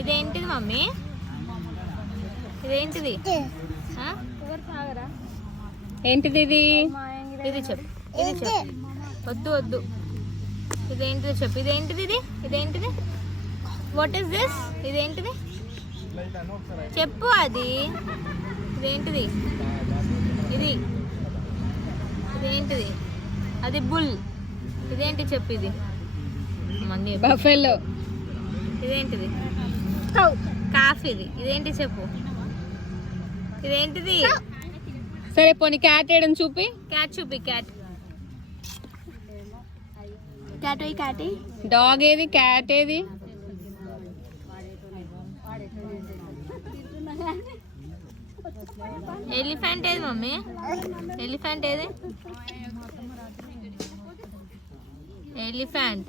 ఇదేంటిది మమ్మీ? ఇదేంటిది? ఏంటిది ఇది? ఇది చెప్పు, ఇది చెప్పు. వద్దు వద్దు, ఇదేంటిది చెప్పు. ఇదేంటిది? ఇదేంటిది? What is this? ఇదేంటిది చెప్పు. అది ఇదేంటిది? ఇదేంటిది? అది బుల్. ఇదేంటి చెప్పు. ఇది మనీ బఫెలో. ఇదేంటిది? కాఫీది. ఇదేంటి చెప్పు. ఇదేంటిది? సరే పోనీ క్యాట్ వేయడం చూపి. క్యాట్ చూపి. క్యాట్ డాగ్ ఏది? క్యాట్ ఏది? ఎలిఫెంట్ ఏది మమ్మీ? ఎలిఫెంట్ ఏది? ఎలిఫెంట్